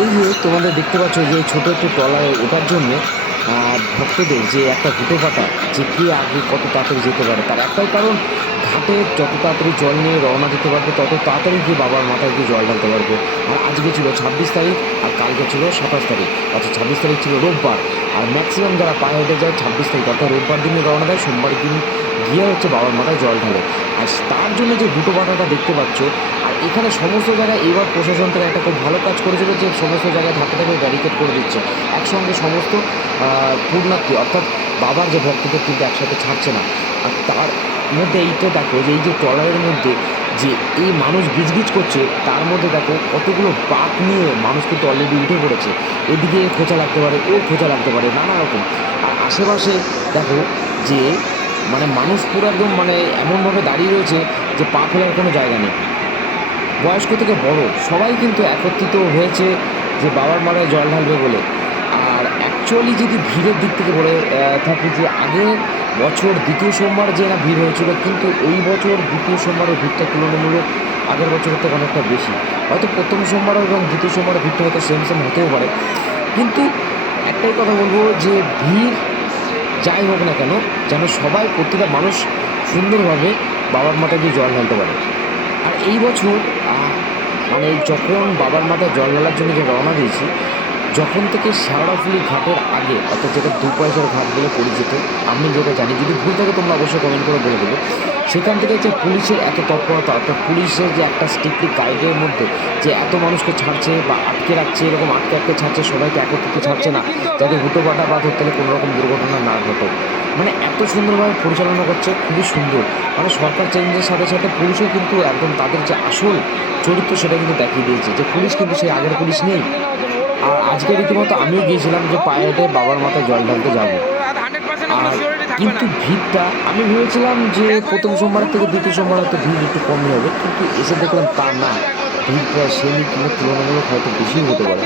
এই যে তোমাদের দেখতে পাচ্ছ যে এই ছোট একটু ট্রলারে ওঠার জন্যে ভক্তদের যে একটা হুটোপাটা, যে কে আগে কত তাড়াতাড়ি যেতে পারে, তার একটাই কারণ, ঘাটে যত তাড়াতাড়ি জল নিয়ে রওনা দিতে পারবে তত তাড়াতাড়ি গিয়ে বাবার মাথায় গিয়ে জল ঢালতে পারবে। আর আজকে ছিল 26 তারিখ, আর কালকে ছিল 27 তারিখ, অর্থাৎ 26 তারিখ ছিল রোববার। আর ম্যাক্সিমাম যারা পায়ে হেঁটে যায় 26 তারিখ অর্থাৎ রোববার দিনে রওনা দেয়, সোমবার দিন গিয়ে হচ্ছে বাবার মাথায় জল ঢালে। আর তার জন্য যে হুটোপাটাটা দেখতে পাচ্ছ, আর এখানে সমস্ত জায়গায় এবার প্রশাসন থেকে একটা খুব ভালো কাজ করেছিল যে সমস্ত জায়গায় ধাপে ধাপে ব্যারিকেড করে দিচ্ছে। একসঙ্গে সমস্ত পূর্ণার্থী অর্থাৎ বাবার যে ভক্তদের কিন্তু একসাথে ছাড়ছে না। আর তার মধ্যে এইটা দেখো যে এই যে ট্রলারের মধ্যে যে এই মানুষ গিজগিজ করছে, তার মধ্যে দেখো কতগুলো বাঁক নিয়ে মানুষ কিন্তু অলরেডি উঠে পড়েছে। এদিকে খোঁচা লাগতে পারে, ও খোঁচা লাগতে পারে, নানা রকম। আর আশেপাশে দেখো যে মানে মানুষ পুরো একদম মানে এমনভাবে দাঁড়িয়ে রয়েছে যে পা ফেলার কোনো জায়গা নেই। বয়স্ক থেকে বড় সবাই কিন্তু একত্রিত হয়েছে যে বাবার মাথায় জল ঢালবে বলে। আর অ্যাকচুয়ালি যদি ভিড়ের দিক থেকে বলে থাকি যে আগের বছর দ্বিতীয় সোমবার যে না ভিড় হয়েছিল, কিন্তু এই বছর দ্বিতীয় সোমবারের ভিড়টা তুলনামূলক আগের বছরের থেকে অনেকটা বেশি। হয়তো প্রথম সোমবার এবং দ্বিতীয় সোমবারের ভিড়টা হয়তো সেম সেম হতেও পারে, কিন্তু একটাই কথা বলবো যে ভিড় যাই হোক না কেন, যেন সবাই প্রতিটা মানুষ সুন্দরভাবে বাবার মাথায় গিয়ে জল ঢালতে পারে। আর এই বছর মানে যখন বাবার মাথায় জল ঢালার জন্য যে রওনা দিয়েছি, যখন থেকে শেওড়াফুলি ঘাটের আগে, অর্থাৎ যেটা দু পয়সার ঘাট বলে পরিচিত, আমি যেটা জানি, যদি ভুল থাকে তোমরা অবশ্যই কমেন্ট করে বলে দেবে, সেখান থেকে যে পুলিশের এত তৎপরতা, অর্থাৎ পুলিশের যে একটা স্ট্রিক্টলি গাইডের মধ্যে যে এত মানুষকে ছাড়ছে বা আটকে রাখছে, এরকম আটকে আটকে ছাড়ছে, সবাইকে একত্রিত ছাড়ছে না, যাতে হুটোপাটা বা ধরতে গেলে কোনো রকম দুর্ঘটনা না ঘটে, মানে এত সুন্দরভাবে পরিচালনা করছে, খুবই সুন্দর। মানে সরকার চেঞ্জের সাথে সাথে পুলিশও কিন্তু একদম তাদের যে আসল চরিত্র সেটা কিন্তু দেখিয়ে দিয়েছে, যে পুলিশ কিন্তু সেই আগের পুলিশ নেই। আর আজকে রীতিমতো আমিও গিয়েছিলাম যে পায়ে হেঁটে বাবার মাথায় জল ঢালতে যাবো। আর কিন্তু ভিড়টা আমি ভেবেছিলাম যে প্রথম সোমবার থেকে দ্বিতীয় সোমবার হয়তো ভিড় একটু কমই হবে, কিন্তু এসে দেখলাম তা না, ভিড় প্রায় সেমই কিংবা তুলনামূলক হয়তো বেশিও হতে পারে।